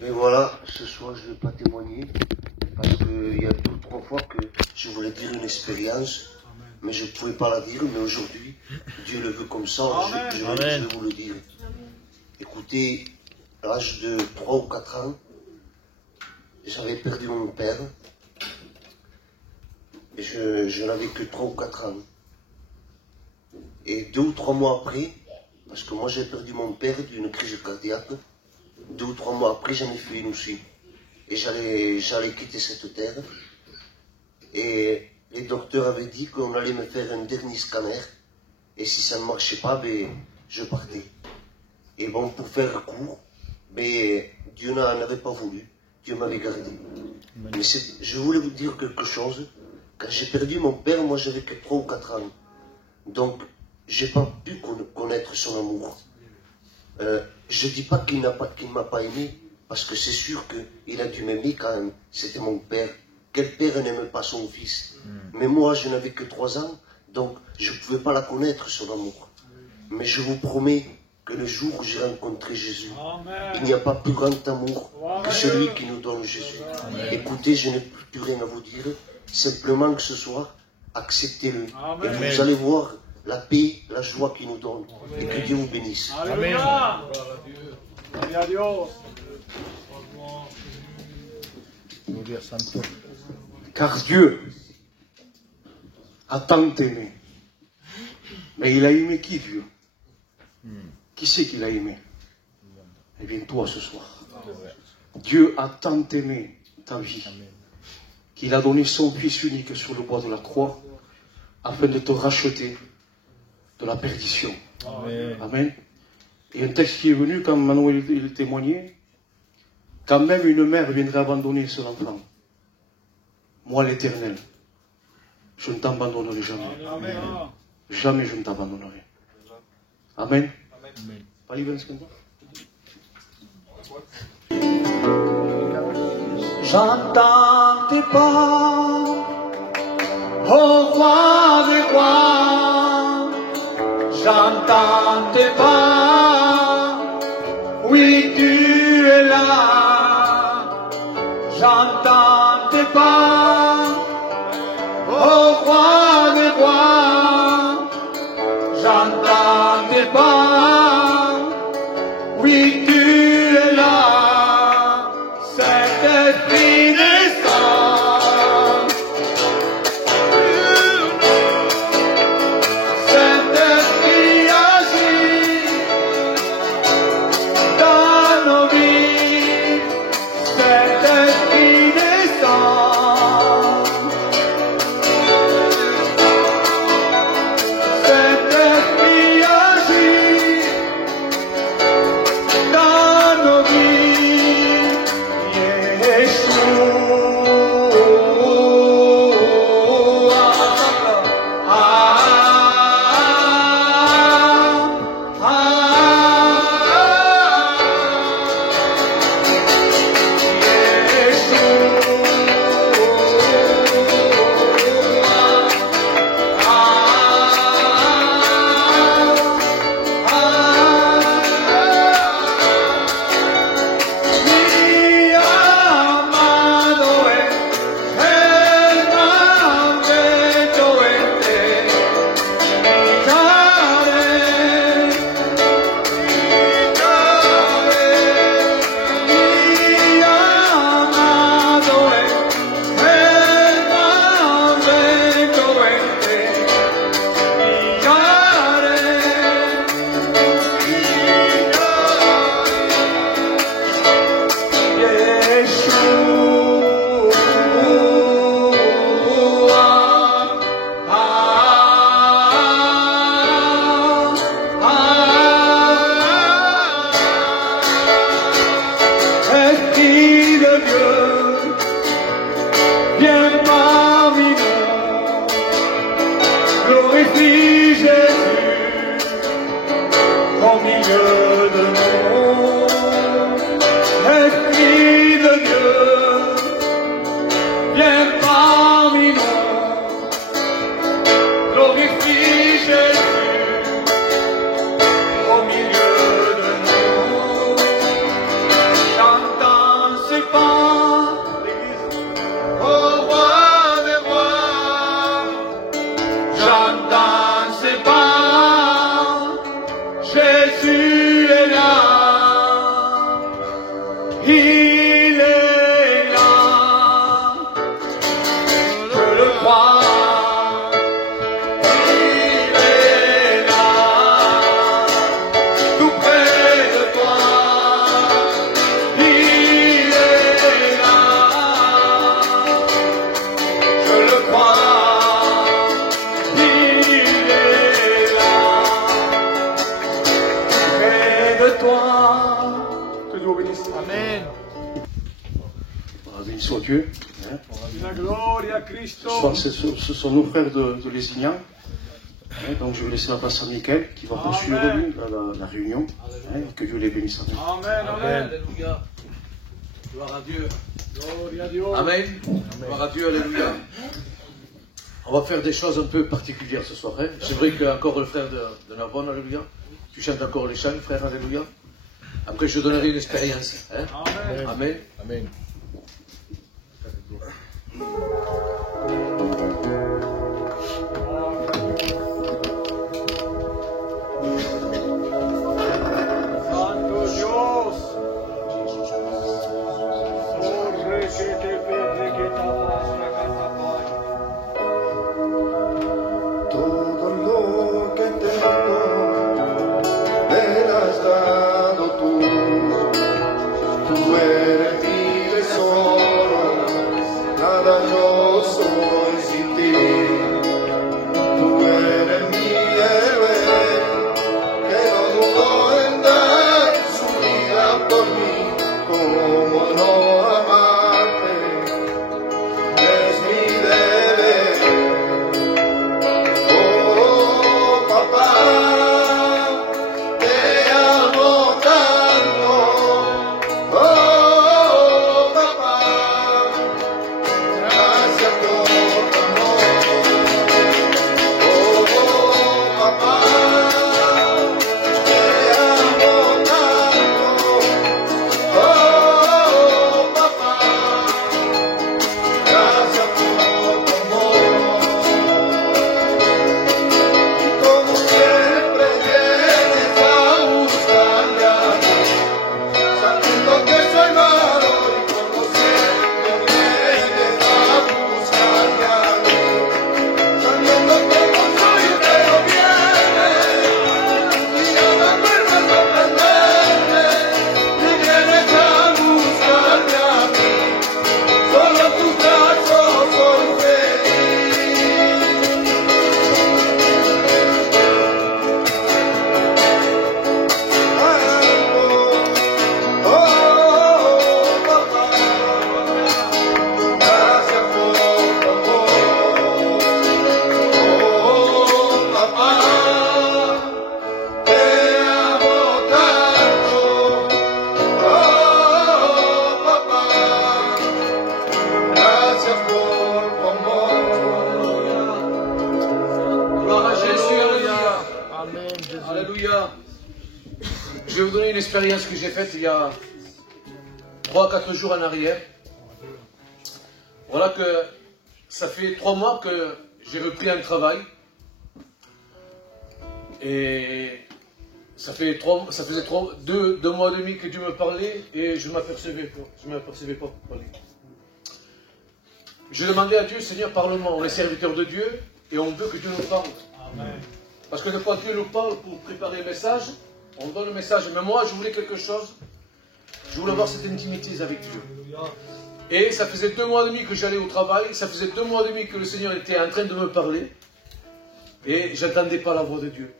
Mais voilà, ce soir je ne vais pas témoigner parce qu'il y a 2 ou 3 fois que je voulais dire une expérience, mais je ne pouvais pas la dire. Mais aujourd'hui, Dieu le veut comme ça, je vais vous le dire. Écoutez, à l'âge de 3 ou 4 ans, j'avais perdu mon père. Et je n'avais que 3 ou 4 ans. Et 2 ou 3 mois après, parce que moi j'ai perdu mon père d'une crise cardiaque, 2 ou 3 mois après, j'en ai fait une aussi. Et j'allais quitter cette terre. Et les docteurs avaient dit qu'on allait me faire un dernier scanner. Et si ça ne marchait pas, ben, je partais. Et bon, pour faire court, ben, Dieu n'avait pas voulu. Dieu m'avait gardé. Mais je voulais vous dire quelque chose. Quand j'ai perdu mon père, moi j'avais que 3 ou 4 ans. Donc, j'ai pas pu connaître son amour. Je dis pas qu'il ne m'a pas aimé, parce que c'est sûr qu'il a dû m'aimer quand même. C'était mon père. Quel père n'aime pas son fils? Mais moi, je n'avais que 3 ans, donc je ne pouvais pas la connaître, son amour. Mais je vous promets que le jour où j'ai rencontré Jésus, il n'y a pas plus grand amour que celui qui nous donne Jésus. Écoutez, je n'ai plus rien à vous dire. Simplement que ce soir, acceptez-le. Et vous allez voir la paix, la joie qu'il nous donne. Et que Dieu vous bénisse. Amen. Car Dieu a tant aimé. Mais il a aimé qui, Dieu? Qui c'est qu'il a aimé? Eh bien, toi ce soir. Dieu a tant aimé ta vie qu'il a donné son Fils unique sur le bois de la croix afin de te racheter de la perdition. Amen. Et un texte qui est venu quand Manuel il témoignait, quand même une mère viendrait abandonner son enfant. Moi, l'Éternel, je ne t'abandonnerai jamais. Amen. Jamais je ne t'abandonnerai. Amen. J'entends tes pas, au roi des rois. J'entends tes pas, oui tu es là. J'entends tes pas, au roi des rois. J'entends tes pas, oui tu es là. Saint-Esprit descend. Saint-Esprit agit. glorifie Jésus au milieu de nous. J'entends ses pas, au roi des rois. J'entends ses pas, Jésus est là. Il est là, je le crois. Il est là, tout près de toi. Il est là, je le crois. Il est là, tout près de toi. Que Dieu bénisse. Amen. Béni soit Dieu. Hein. La gloria a Ce Cristo. soir, ce sont nos frères de Lézignan. Hein, donc je vais laisser la place à Mickaël qui va poursuivre lui, la réunion. Hein, et que Dieu les bénisse. Amen, amen. Alléluia. Gloire à Dieu. Gloria a Dio. Amen. Gloire à Dieu. Alléluia. On va faire des choses un peu particulières ce soir. Hein. C'est vrai qu'il y a encore le frère de Narbonne. Alléluia. Tu chantes encore les chants, frère. Alléluia. Après, je te donnerai une expérience. Hein. Amen. Amen. Amen. Santo Dios. Sorre que te pede que te pastra catapay. Todo lo que tengo me lo has dado tú. Tú eres mi tesoro, nada yo soy sin ti. Tú eres mi héroe, que no dudó en dar su vida por mí. Cómo no amarte, es mi deber. Oh, papá, te amo tanto. Oh, papá, gracias por tu amor. Oh, papá, te amo tanto. Oh, papá, gracias por tu amor. Como siempre vienes a buscarme a mí, sabiendo que soy malo, y como siempre vienes a buscarme a mí, sabiendo que no soy, pero vienes, y no me acuerdo sorprenderme, y vienes a buscarme a mí, solo en tus brazos soy feliz. Oh, papá, gracias por tu amor. Oh, papá, te amo tanto. Oh, papá, gracias por tu amor. Gloire à Jésus. Alléluia. Alléluia. Je vais vous donner une expérience que j'ai faite il y a 3-4 jours en arrière. Voilà que ça fait 3 mois que j'ai repris un travail. Et ça faisait 2 mois et demi que Dieu me parlait et je ne m'apercevais pas pour parler. Je demandais à Dieu, Seigneur, parle-moi. On est serviteur de Dieu et on veut que Dieu nous parle. Amen. Parce que des fois Dieu nous parle pour préparer le message, on donne le message. Mais moi, je voulais quelque chose. Je voulais avoir cette intimité avec Dieu. Et ça faisait 2 mois et demi que j'allais au travail. Ça faisait 2 mois et demi que le Seigneur était en train de me parler. Et je n'entendais pas la voix de Dieu.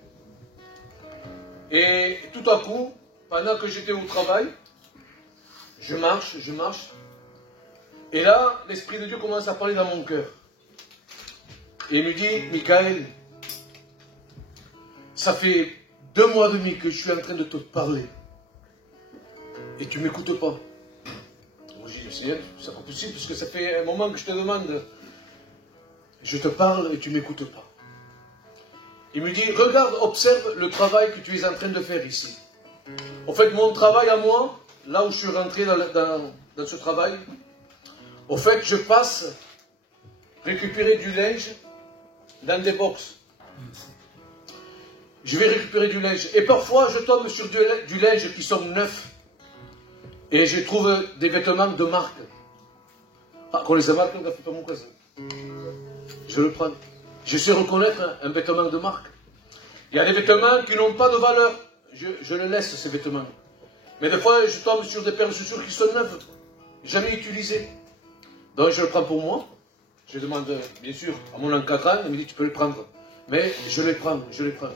Et tout à coup, pendant que j'étais au travail, je marche. Et là, l'Esprit de Dieu commence à parler dans mon cœur. Et il me dit, Mickaël, ça fait 2 mois et demi que je suis en train de te parler. Et tu ne m'écoutes pas. Moi, j'ai dit, Seigneur, c'est pas possible, parce que ça fait un moment que je te demande. Je te parle et tu ne m'écoutes pas. Il me dit, regarde, observe le travail que tu es en train de faire ici. En fait, mon travail à moi, là où je suis rentré dans ce travail, au fait, je passe récupérer du linge dans des box. Je vais récupérer du linge. Et parfois, je tombe sur du linge qui sont neufs. Et je trouve des vêtements de marque. Ah, qu'on les a marqués, on a fait pas mon cousin. Je le prends. Je sais reconnaître un vêtement de marque. Il y a des vêtements qui n'ont pas de valeur. Je les laisse, ces vêtements. Mais des fois, je tombe sur des paires de chaussures qui sont neuves, jamais utilisées. Donc, je le prends pour moi. Je demande, bien sûr, à mon encadrant, il me dit, tu peux le prendre. Mais je les prends, je les prends.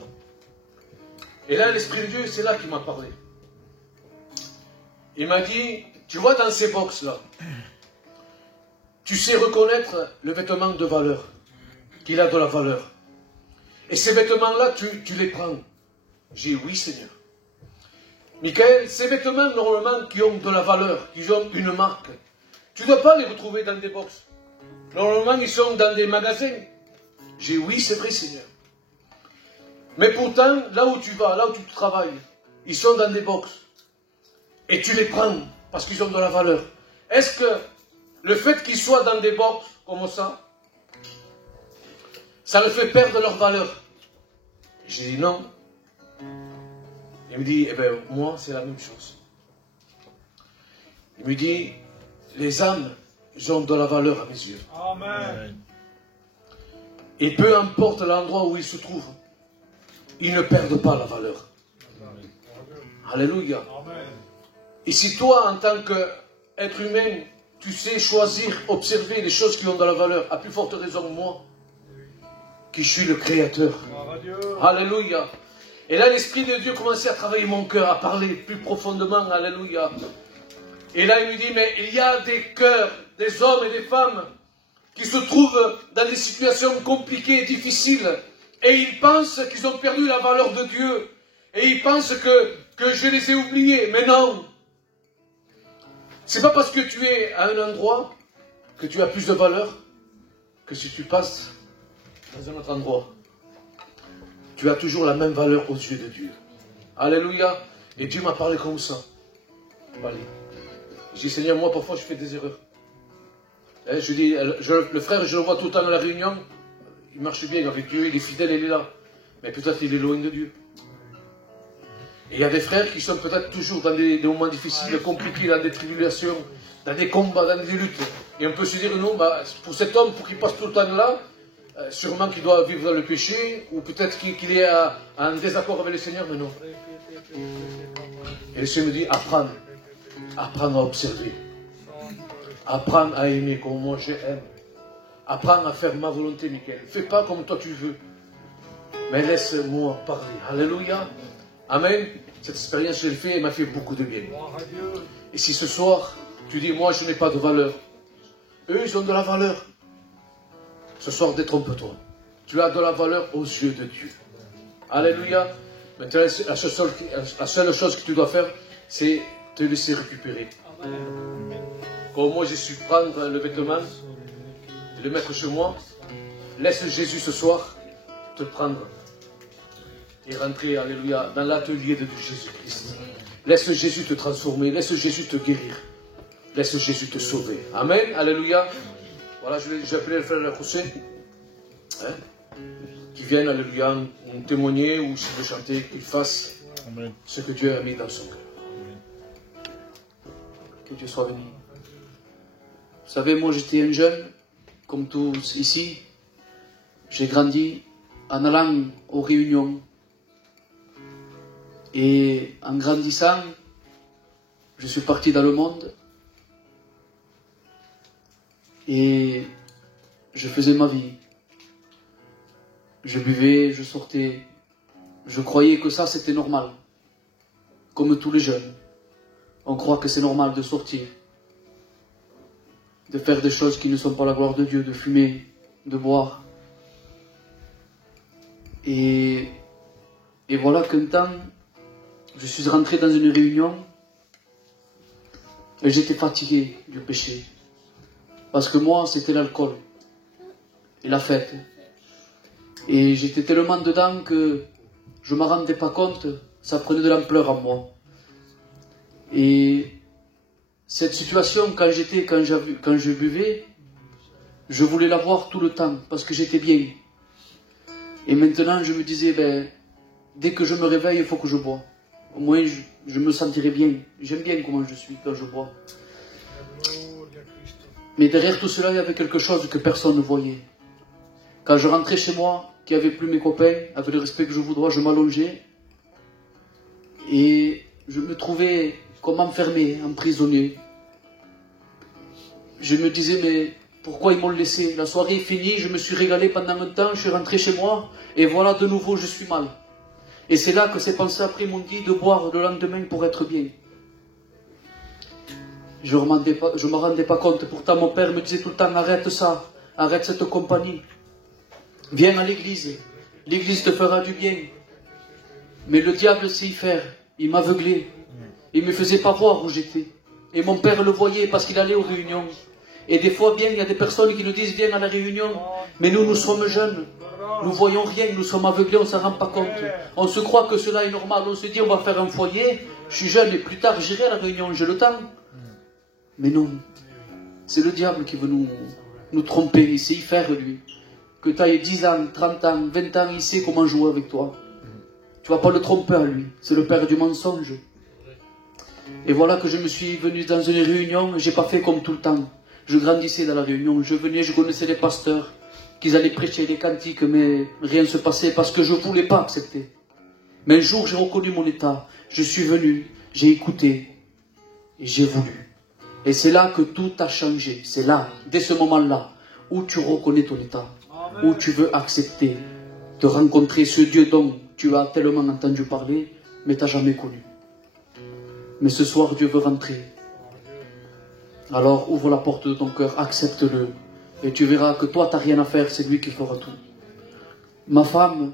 Et là, l'Esprit de Dieu, c'est là qu'il m'a parlé. Il m'a dit, tu vois dans ces box-là, tu sais reconnaître le vêtement de valeur, qu'il a de la valeur. Et ces vêtements-là, tu les prends. J'ai dit, oui Seigneur. Michael, ces vêtements, normalement, qui ont de la valeur, qui ont une marque, tu ne dois pas les retrouver dans des box. Normalement, ils sont dans des magasins. J'ai dit, oui, c'est vrai Seigneur. Mais pourtant, là où tu vas, là où tu travailles, ils sont dans des box. Et tu les prends parce qu'ils ont de la valeur. Est-ce que le fait qu'ils soient dans des box comme ça me fait perdre leur valeur? J'ai dit non. Il me dit, eh bien, moi, c'est la même chose. Il me dit, les âmes, ils ont de la valeur à mes yeux. Amen. Et peu importe l'endroit où ils se trouvent, ils ne perdent pas la valeur. Alléluia. Amen. Et si toi, en tant qu'être humain, tu sais choisir, observer les choses qui ont de la valeur, à plus forte raison moi, qui suis le Créateur. Gloire à Dieu. Alléluia. Et là, l'Esprit de Dieu commençait à travailler mon cœur, à parler plus profondément. Alléluia. Et là, il me dit, mais il y a des cœurs, des hommes et des femmes qui se trouvent dans des situations compliquées et difficiles. Et ils pensent qu'ils ont perdu la valeur de Dieu. Et ils pensent que je les ai oubliés. Mais non. C'est pas parce que tu es à un endroit que tu as plus de valeur que si tu passes dans un autre endroit. Tu as toujours la même valeur aux yeux de Dieu. Alléluia. Et Dieu m'a parlé comme ça. Allez. Je dis, Seigneur, moi parfois je fais des erreurs. Et je dis, le frère, je le vois tout le temps dans la réunion. Il marche bien avec Dieu, il est fidèle, il est là. Mais peut-être il est loin de Dieu. Et il y a des frères qui sont peut-être toujours dans des moments difficiles, compliqués, dans des tribulations, dans des combats, dans des luttes. Et on peut se dire, non, bah, pour cet homme, pour qu'il passe tout le temps là, sûrement qu'il doit vivre dans le péché, ou peut-être qu'il est en désaccord avec le Seigneur, mais non. Et le Seigneur me dit, apprends à observer, apprends à aimer comme moi j'aime, apprends à faire ma volonté, Michael. Fais pas comme toi tu veux, mais laisse-moi parler. Alléluia. Amen. Cette expérience, je l'ai fait et m'a fait beaucoup de bien. Et si ce soir, tu dis, moi je n'ai pas de valeur, eux ils ont de la valeur. Ce soir, détrompe-toi. Tu as de la valeur aux yeux de Dieu. Alléluia. Maintenant, la seule chose que tu dois faire, c'est te laisser récupérer. Comme moi, j'ai su prendre le vêtement, le mettre chez moi. Laisse Jésus ce soir te prendre et rentrer, alléluia, dans l'atelier de Jésus-Christ. Laisse Jésus te transformer. Laisse Jésus te guérir. Laisse Jésus te sauver. Amen. Alléluia. Voilà, j'ai appelé le frère José, qui vienne, alléluia, nous témoigner ou s'il veut chanter, qu'il fasse Amen. Ce que Dieu a mis dans son cœur. Que Dieu soit béni. Vous savez, moi j'étais un jeune, comme tous ici. J'ai grandi en allant aux réunions. Et en grandissant, je suis parti dans le monde. Et je faisais ma vie. Je buvais, je sortais. Je croyais que ça c'était normal. Comme tous les jeunes. On croit que c'est normal de sortir. De faire des choses qui ne sont pas la gloire de Dieu. De fumer, de boire. Et voilà qu'un temps, je suis rentré dans une réunion. Et j'étais fatigué du péché. Parce que moi, c'était l'alcool et la fête. Et j'étais tellement dedans que je ne m'en rendais pas compte, ça prenait de l'ampleur en moi. Et cette situation, quand je buvais, je voulais la voir tout le temps, parce que j'étais bien. Et maintenant, je me disais, ben, dès que je me réveille, il faut que je bois. Au moins, je me sentirai bien. J'aime bien comment je suis quand je bois. Mais derrière tout cela, il y avait quelque chose que personne ne voyait. Quand je rentrais chez moi, qu'il n'y avait plus mes copains, avec le respect que je vous dois, je m'allongeais. Et je me trouvais comme enfermé, emprisonné. Je me disais, mais pourquoi ils m'ont laissé? La soirée est finie, je me suis régalé pendant un temps, je suis rentré chez moi, et voilà, de nouveau, je suis mal. Et c'est là que ces pensées après m'ont dit de boire le lendemain pour être bien. Je ne me rendais pas compte. Pourtant, mon père me disait tout le temps, arrête ça, arrête cette compagnie. Viens à l'église, l'église te fera du bien. Mais le diable sait y faire, il m'aveuglait. Il ne me faisait pas voir où j'étais. Et mon père le voyait parce qu'il allait aux réunions. Et des fois, bien, il y a des personnes qui nous disent, viens à la réunion. Mais nous sommes jeunes. Nous voyons rien, nous sommes aveuglés, on ne s'en rend pas compte. On se croit que cela est normal, on se dit on va faire un foyer, je suis jeune et plus tard j'irai à la réunion, j'ai le temps. Mais non, c'est le diable qui veut nous tromper, il sait y faire lui. Que tu aies 10 ans, 30 ans, 20 ans, il sait comment jouer avec toi. Tu ne vas pas le tromper à lui, c'est le père du mensonge. Et voilà que je me suis venu dans une réunion, je n'ai pas fait comme tout le temps. Je grandissais dans la réunion, je venais, je connaissais les pasteurs. Qu'ils allaient prêcher les cantiques, mais rien ne se passait parce que je ne voulais pas accepter. Mais un jour, j'ai reconnu mon état. Je suis venu, j'ai écouté et j'ai voulu. Et c'est là que tout a changé. C'est là, dès ce moment-là, où tu reconnais ton état, où tu veux accepter de rencontrer ce Dieu dont tu as tellement entendu parler, mais tu n'as jamais connu. Mais ce soir, Dieu veut rentrer. Alors, ouvre la porte de ton cœur, accepte-le. Et tu verras que toi, tu n'as rien à faire, c'est lui qui fera tout. Ma femme,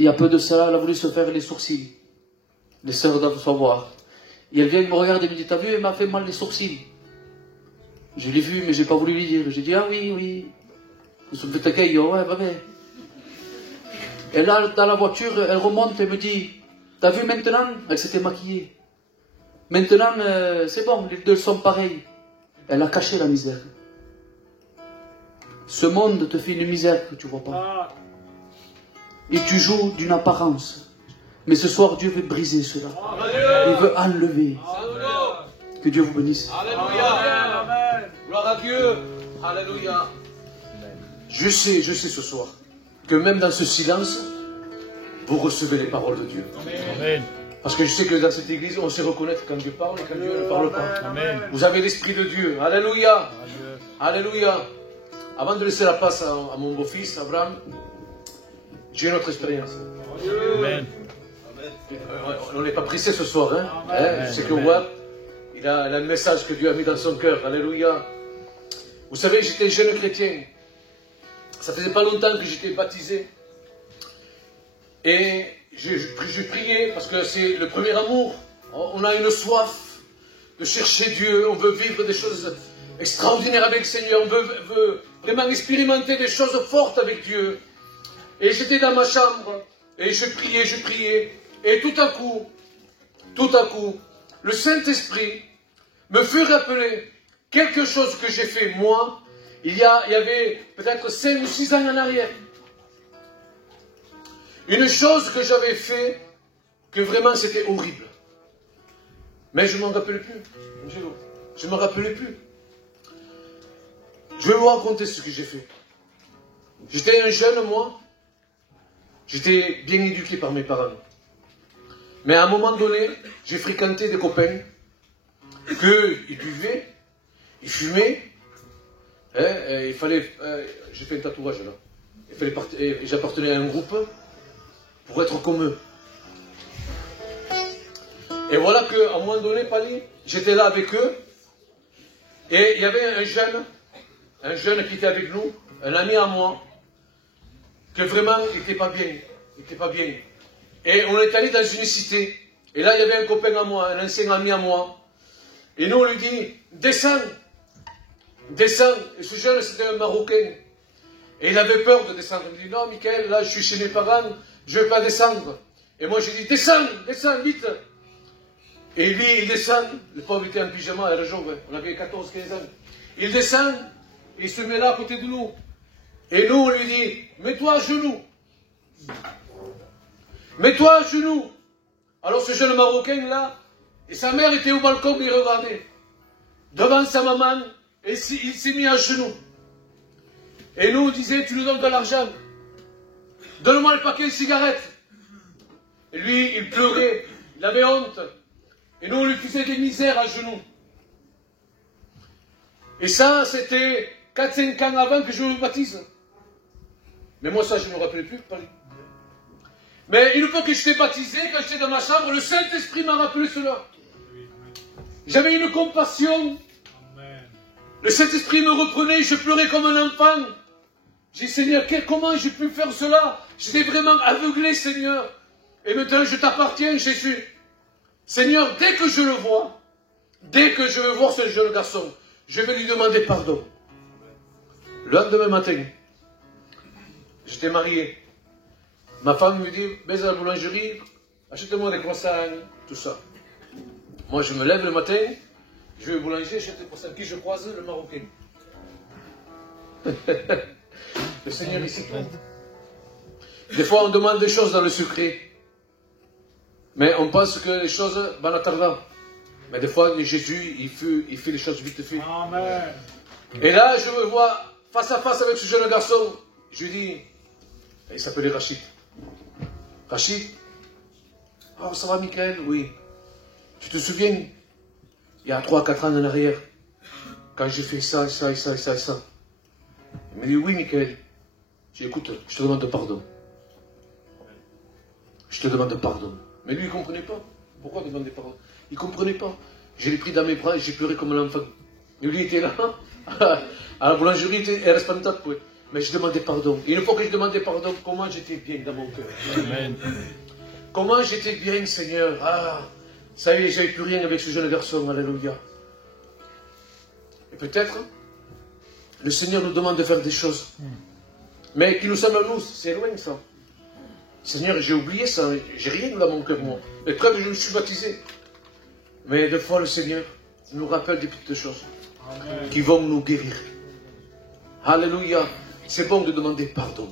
il y a peu de cela, elle a voulu se faire les sourcils. Les sœurs doivent savoir. Et elle vient me regarder et me dit, t'as vu, elle m'a fait mal les sourcils. Je l'ai vu, mais je n'ai pas voulu lui dire. J'ai dit, ah oui. Je me fait ouais, va bien. Et là, dans la voiture, elle remonte et me dit, t'as vu maintenant? Elle s'était maquillée. Maintenant, c'est bon, les deux sont pareils. Elle a caché la misère. Ce monde te fait une misère que tu ne vois pas. Et tu joues d'une apparence. Mais ce soir, Dieu veut briser cela. Il veut enlever. Que Dieu vous bénisse. Alléluia. Gloire à Dieu. Alléluia. Je sais ce soir que même dans ce silence, vous recevez les paroles de Dieu. Amen. Parce que je sais que dans cette église, on sait reconnaître quand Dieu parle et quand Dieu ne parle pas. Amen. Vous avez l'Esprit de Dieu. Alléluia. Alléluia. Avant de laisser la place à mon beau-fils, Abraham, j'ai une autre expérience. Amen. On n'est pas pressé ce soir. Hein? Je sais que Wab, il a un message que Dieu a mis dans son cœur. Alléluia. Vous savez, j'étais jeune chrétien. Ça faisait pas longtemps que j'étais baptisé. Et je priais parce que c'est le premier amour. On a une soif de chercher Dieu. On veut vivre des choses extraordinaires avec le Seigneur. On veut vraiment expérimenter des choses fortes avec Dieu. Et j'étais dans ma chambre et je priais. Et tout à coup, le Saint-Esprit me fait rappeler quelque chose que j'ai fait moi, il y avait peut-être 5 ou 6 ans en arrière. Une chose que j'avais fait, que vraiment c'était horrible. Mais je ne m'en rappelais plus. Je ne me rappelais plus. Je vais vous raconter ce que j'ai fait. J'étais un jeune, moi. J'étais bien éduqué par mes parents. Mais à un moment donné, j'ai fréquenté des copains qu'ils buvaient, ils fumaient. Il fallait... j'ai fait un tatouage là. J'appartenais à un groupe pour être comme eux. Et voilà qu'à un moment donné, Pali, j'étais là avec eux. Et il y avait un jeune qui était avec nous, un ami à moi, que vraiment, il n'était pas bien. Et on est allé dans une cité. Et là, il y avait un copain à moi, un ancien ami à moi. Et nous, on lui dit, descends. Et ce jeune, c'était un Marocain. Et il avait peur de descendre. Il me dit, non, Michael, là, je suis chez mes parents, je ne vais pas descendre. Et moi, j'ai dit, descends, vite. Et lui, il descend. Le pauvre était en pyjama, à la jour, on avait 14-15 ans. Il descend, il se met là à côté de nous. Et nous, on lui dit, mets-toi à genoux. Mets-toi à genoux. Alors ce jeune Marocain, là, et sa mère était au balcon, il regardait. Devant sa maman, et il s'est mis à genoux. Et nous, on disait, tu nous donnes de l'argent. Donne-moi le paquet de cigarettes. Et lui, il pleurait, il avait honte. Et nous, on lui faisait des misères à genoux. Et ça, c'était 4-5 ans avant que je me baptise. Mais moi, ça, je ne me rappelais plus. Mais une fois que j'étais baptisé, quand j'étais dans ma chambre, le Saint-Esprit m'a rappelé cela. J'avais une compassion. Le Saint-Esprit me reprenait, je pleurais comme un enfant. J'ai dit, Seigneur, comment j'ai pu faire cela? J'étais vraiment aveuglé, Seigneur. Et maintenant, je t'appartiens, Jésus. Seigneur, dès que je le vois, dès que je veux voir ce jeune garçon, je vais lui demander pardon. Le lendemain matin, j'étais marié. Ma femme me dit, vais à la boulangerie, achète-moi des croissants, tout ça. Moi, je me lève le matin, je vais au boulanger, j'achète des croissants. Qui je croise? Le Marocain. Le Seigneur ici. Des fois, on demande des choses dans le secret. Mais on pense que les choses vont attendre. Mais des fois, Jésus, il fait les choses vite fait. Amen. Et là, je me vois face à face avec ce jeune garçon. Je lui dis, il s'appelait Rachid. Rachid, oh, ça va, Michael? Oui. Tu te souviens, il y a 3-4 ans en arrière, quand j'ai fait ça. Il me dit, oui, Michael. J'ai dit, écoute, je te demande pardon. Je te demande pardon. Mais lui, il ne comprenait pas. Pourquoi demander pardon? Il ne comprenait pas. Je l'ai pris dans mes bras et j'ai pleuré comme un enfant. Et lui, il était là, à la boulangerie, il était responsable. Mais je demandais pardon. Et une fois que je demandais pardon, comment j'étais bien dans mon cœur. Amen. Comment j'étais bien, Seigneur. Ah, ça y est, j'avais plus rien avec ce jeune garçon. Alléluia. Et peut-être, le Seigneur nous demande de faire des choses. Mais qui nous semble à nous, c'est loin ça. Seigneur, j'ai oublié ça. J'ai rien dans mon cœur, moi. Mais preuve, je me suis baptisé. Mais des fois, le Seigneur nous rappelle des petites choses. Amen. Qui vont nous guérir. Alléluia. C'est bon de demander pardon.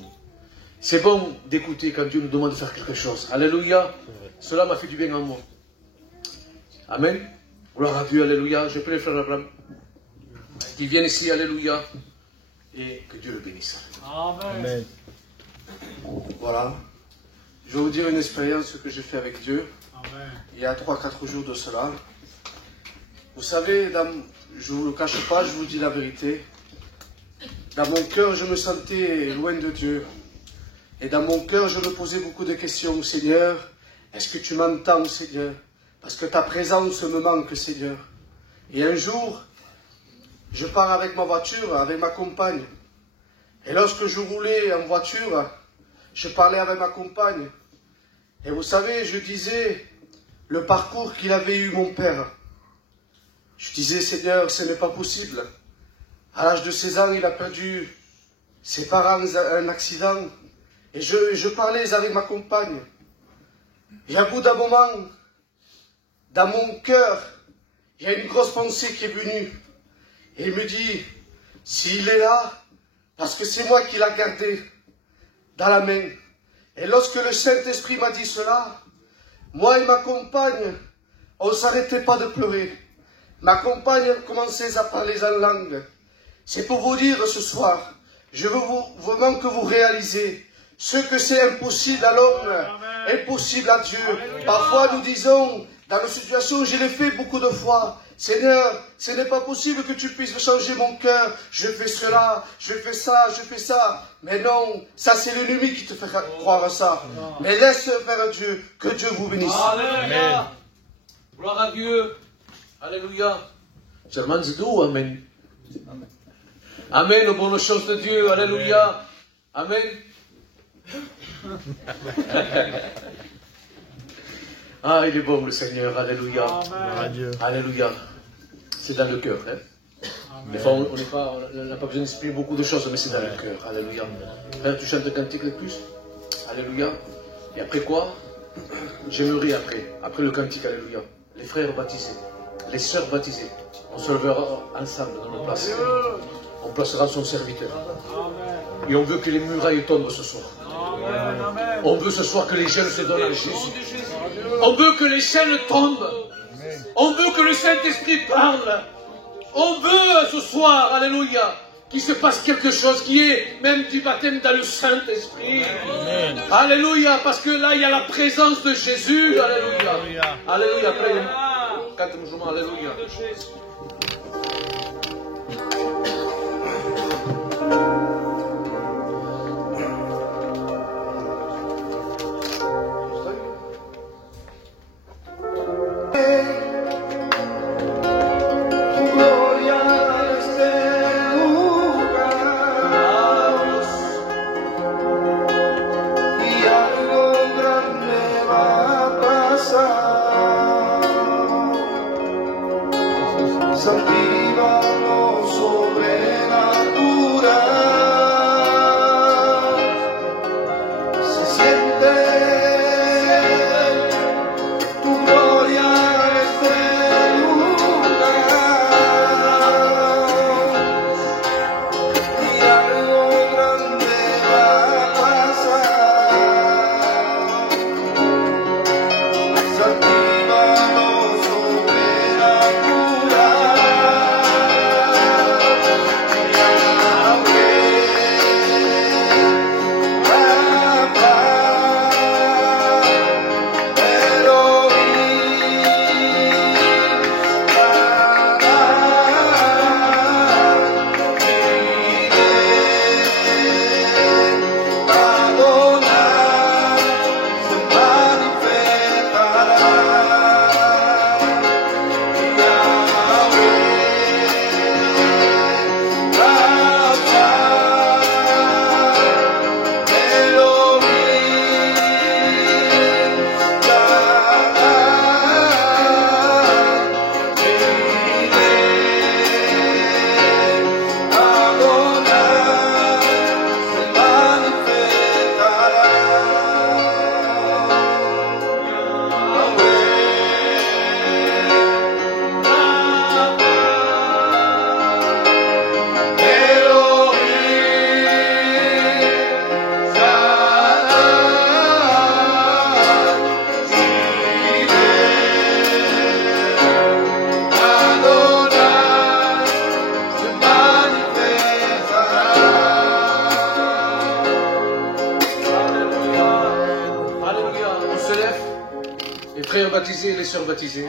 C'est bon d'écouter quand Dieu nous demande de faire quelque chose. Alléluia. Cela m'a fait du bien en moi. Amen. Gloire à Dieu. Alléluia. Je prie les frères Abraham qui viennent ici. Alléluia. Et que Dieu le bénisse. Amen. Voilà. Je vais vous dire une expérience que j'ai fait avec Dieu. Amen. Il y a 3-4 jours de cela. Vous savez, je ne vous le cache pas, je vous dis la vérité. Dans mon cœur, je me sentais loin de Dieu. Et dans mon cœur, je me posais beaucoup de questions. Seigneur, est-ce que tu m'entends, Seigneur? Parce que ta présence me manque, Seigneur. Et un jour, je pars avec ma voiture, avec ma compagne. Et lorsque je roulais en voiture, je parlais avec ma compagne. Et vous savez, je disais le parcours qu'il avait eu mon père. Je disais, Seigneur, ce n'est pas possible. À l'âge de 16 ans, il a perdu ses parents à un accident. Et je parlais avec ma compagne. Et à bout d'un moment, dans mon cœur, il y a une grosse pensée qui est venue. Et il me dit, s'il est là, parce que c'est moi qui l'ai gardé dans la main. Et lorsque le Saint-Esprit m'a dit cela, moi et ma compagne, on ne s'arrêtait pas de pleurer. Ma compagne commençait à parler en langue. C'est pour vous dire ce soir, je veux vraiment que vous réalisez ce que c'est impossible à l'homme, est possible à Dieu. Parfois nous disons, dans nos situations, je l'ai fait beaucoup de fois, Seigneur, ce n'est pas possible que tu puisses changer mon cœur, je fais cela, je fais ça, je fais ça. Mais non, ça c'est l'ennemi qui te fait croire à ça. Mais laisse faire Dieu, que Dieu vous bénisse. Amen. Gloire à Dieu. Alléluia. Amen. Amen aux bonnes choses de Dieu. Alléluia. Amen. Ah, il est bon le Seigneur. Alléluia. Amen. Alléluia. C'est dans le cœur. Hein? Des fois, on n'a pas besoin d'exprimer beaucoup de choses, mais c'est dans le cœur. Alléluia. Frère, tu chantes le cantique le plus? Alléluia. Et après quoi? J'aimerais après le cantique, alléluia, les frères baptisés, les sœurs baptisées, on se levera ensemble dans nos places. On placera son serviteur. Et on veut que les murailles tombent ce soir. On veut ce soir que les jeunes se donnent à Jésus. On veut que les chaînes tombent. On veut que le Saint-Esprit parle. On veut ce soir, alléluia, qu'il se passe quelque chose qui est même du baptême dans le Saint-Esprit. Alléluia, parce que là, il y a la présence de Jésus. Alléluia. Alléluia. Alléluia. Tu gloria este lugar y algo grande va a pasar. Santiva lo sobrenatural. Se siente tu gloria en este lugar y algo grande va a pasar. Santiva lo Les frères baptisés et les sœurs baptisées.